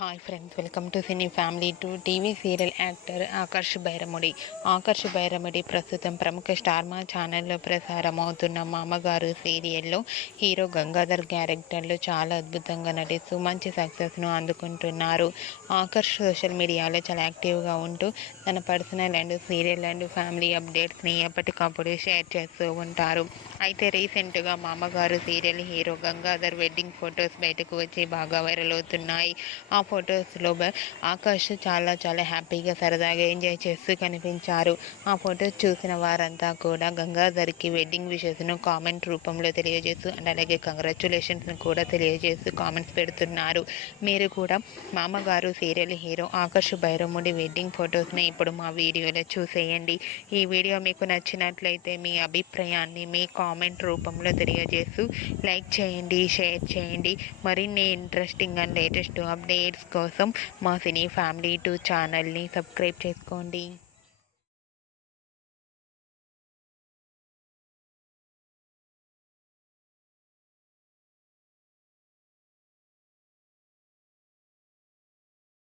Hi friends, welcome to cine family to TV serial actor Akarsh Byramudi. Akarsh Byramudi ప్రస్తుతం ప్రముఖ star మా ఛానల్లో ప్రసారమవుతున్న మామగారు సీరియల్లో హీరో గంగాధర్ క్యారెక్టర్లో చాలా అద్భుతంగా నటిస్తూ మంచి సక్సెస్ను అందుకుంటున్నారు. ఆకర్ష్ సోషల్ మీడియాలో చాలా యాక్టివ్గా ఉంటూ తన personal and serial and family అప్డేట్స్ని ఎప్పటికప్పుడు షేర్ చేస్తూ ఉంటారు. అయితే రీసెంట్గా మామగారు serial hero Gangadhar wedding photos బయటకు వచ్చి బాగా వైరల్ అవుతున్నాయి. ఆ ఫొటోస్లో ఆకాష్ చాలా చాలా హ్యాపీగా సరదాగా ఎంజాయ్ చేస్తూ కనిపించారు. ఆ ఫొటోస్ చూసిన వారంతా కూడా గంగాధర్కి వెడ్డింగ్ విషెస్ను కామెంట్ రూపంలో తెలియజేస్తూ అండ్ అలాగే కంగ్రాచ్యులేషన్స్ను కూడా తెలియజేస్తూ కామెంట్స్ పెడుతున్నారు. మీరు కూడా మామగారు సీరియల్ హీరో ఆకర్ష్ బైరముడి వెడ్డింగ్ ఫొటోస్ని ఇప్పుడు మా వీడియోలో చూసేయండి. ఈ వీడియో మీకు నచ్చినట్లయితే మీ అభిప్రాయాన్ని మీ కామెంట్ రూపంలో తెలియజేస్తూ లైక్ చేయండి, షేర్ చేయండి. మరిన్ని ఇంట్రెస్టింగ్ అండ్ లేటెస్ట్ అప్డేట్స్ కోసం మా సినీ ఫ్యామిలీ 2 ఛానల్ని సబ్స్క్రైబ్ చేసుకోండి.